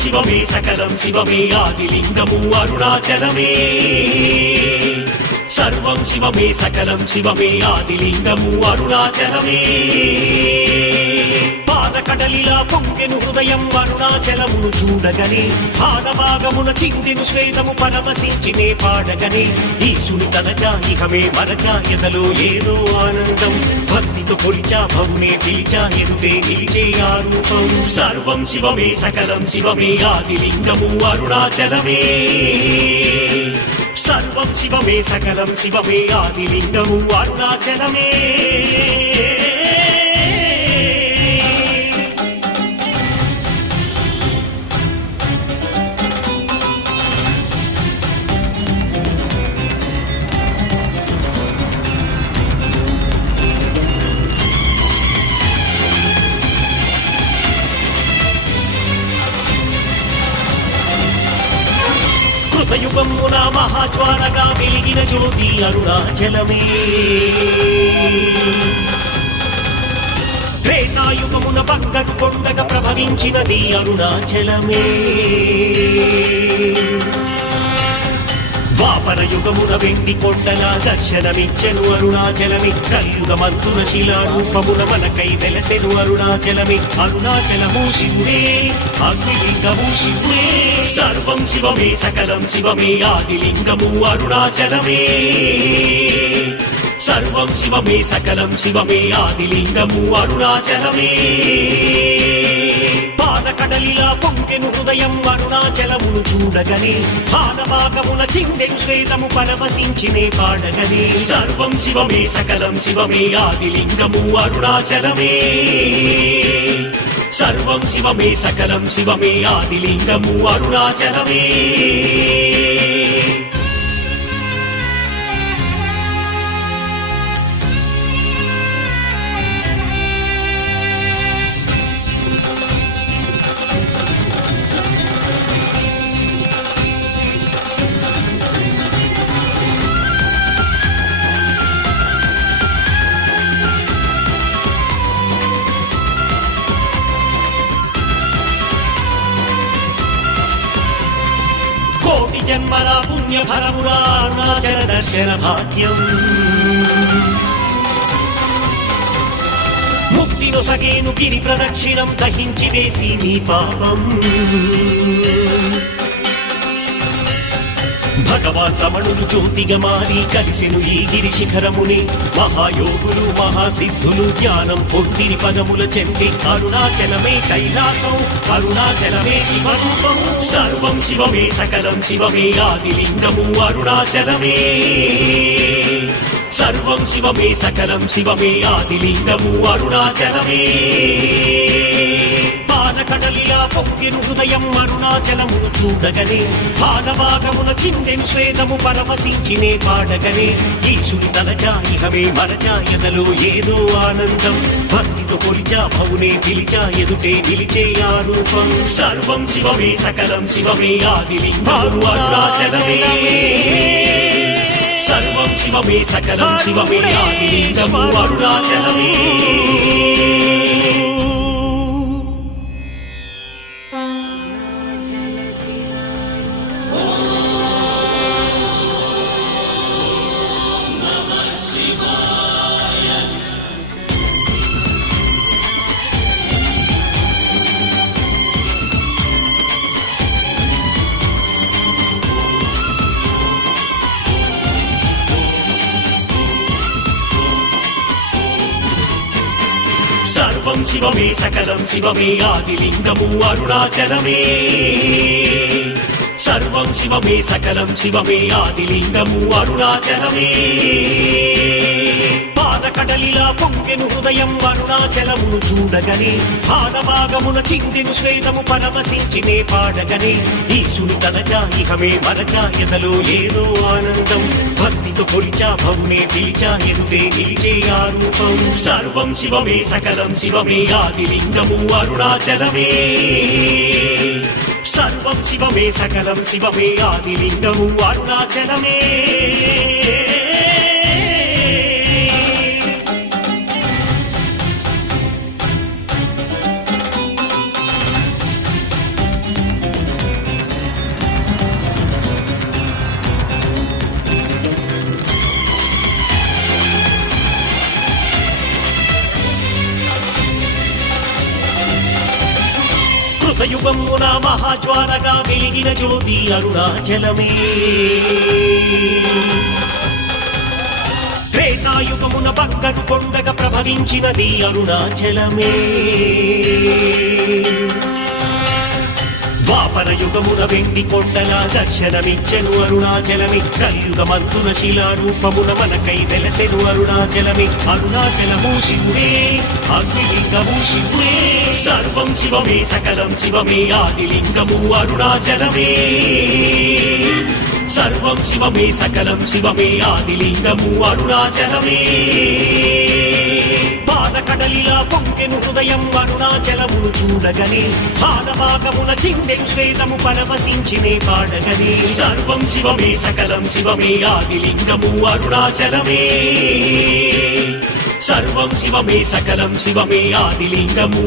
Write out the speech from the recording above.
శివమే సకలం శివమే ఆదిలింగము అరుణాచలమే సర్వం శివమే సకలం శివమే ఆదిలింగము అరుణాచలమే పాదకడలిలా పొంగెను హృదయం అరుణాచలమును చూడగనే పాదభాగమున చిందెను శ్వేతము పరమశించినే పాడగనే ఈశుని తలచా ఇహమే మరచా ఎదలో ఏదో ఆనందం భక్తితో కొలిచా భవునే పిలిచా ఎదుటే నిలిచే ఆ రూపం సర్వం శివమే సకలం శివమే ఆదిలింగము అరుణాచలమే సర్వం శివమే సకలం శివమే ఆదిలింగము అరుణాచలమే కృతయుగమున మహాజ్వాలగా వెలిగిన జ్యోతి అరుణాచలమే త్రేతాయుగమున బంగారు కొండగా ప్రభవించినది అరుణాచలమే ద్వాపర యుగమున వెండి కొండలా దర్శనమిచ్చెను అరుణాచలమే కలియుగమంతున శిలారూపమున మనకై వెలసెను అరుణాచలమే అరుణాచలము శివుడే అగ్నిలింగము శివుడే సర్వం శివమే సకలం శివమే ఆదిలింగము అరుణాచలమే సర్వం శివమే సకలం శివమే ఆదిలింగము అరుణాచలమే పాదకడలిలా పొంగెను హృదయం అరుణాచలమును చూడగనే పాదభాగమున చిందెను శ్వేతము పరవశించినే పాడగనే సర్వం శివమే సకలం శివమే ఆదిలింగము అరుణాచలమే సర్వం శివమే సకలం శివమే ఆదిలింగము అరుణాచలమే జన్మల పుణ్య ఫలమురా అరుణాచల దర్శన భాగ్యం ముక్తిను సగేను గిరి ప్రదక్షిణం దహించి వేసి నీ పాపం భగవాన్ రమణులు జ్యోతిగా మారి కలిసెను ఈ గిరి శిఖరముని మహాయోగులు మహాసిద్ధులు జ్ఞానం పొందిని పదముల చెంది అరుణాచలమే కైలాసం అరుణాచలమే శివరూపం సర్వం శివమే సకలం శివమే ఆదిలింగము అరుణాచలమే సర్వం శివమే సకలం శివమే ఆదిలింగము అరుణాచలమే పాదకడలిలా పొంగెను హృదయం అరుణాచలమును చూడగనే పాదభాగమున చిందెను శ్వేతము పరవశించినే పాడగనే ఈశుని తలచా ఇహమే మరచా ఎదలో ఏదో ఆనందం భక్తితో కొలిచా భవునే పిలిచా ఎదుటే నిలిచే ఆ రూపం సర్వం శివమే సకలం శివమే ఆదిలింగము అరుణాచలమే సర్వం శివమే సకలం శివమే ఆదిలింగము అరుణాచలమే సర్వం శివమే సకలం శివమే ఆదిలింగము అరుణాచలమే సర్వం శివమే సకలం శివమే ఆదిలింగము అరుణాచలమే పాదకడలిలా పొంగెను హృదయం అరుణాచలమును చూడగనే పాదభాగమున చిందెను శ్వేతము పరవశించినే పాడగనే ఈశుని తలచా ఇహమే మరచా ఎదలో ఏదో ఆనందం భక్తితో కొలిచా భవునే పిలిచా ఎదుటే నిలిచే ఆ రూపం సర్వం శివమే సకలం శివమే ఆదిలింగము అరుణాచలమే సర్వం శివమే సకలం శివమే ఆదిలింగము అరుణాచలమే మహాజ్వాలగా వెలిగిన జ్యోతి అరుణాచలమే. త్రేతాయుగమున బంగారు కొండగా ప్రభవించినది అరుణాచలమే. ద్వాపర యుగమున వెండి కొండలా దర్శనమిచ్చెను అరుణాచలమే. కలియుగమంతున శిలారూపమున మనకై వెలసెను అరుణాచలమే. అరుణాచలము శివుడే, అగ్నిలింగము శివుడే, సర్వం శివమే సకలం శివమే ఆదిలింగము అరుణాచలమే. సర్వం శివమే సకలం శివమే ఆదిలింగము అరుణాచలమే. పాదకడలిలా పొంగెను హృదయం అరుణాచలమును చూడగనే. పాదభాగమున చిందెను శ్వేతము పరవశించినే పాడగనే. సర్వం శివమే సకలం శివమే ఆదిలింగము అరుణాచలమే. సర్వం శివమే సకలం శివమే ఆదిలింగము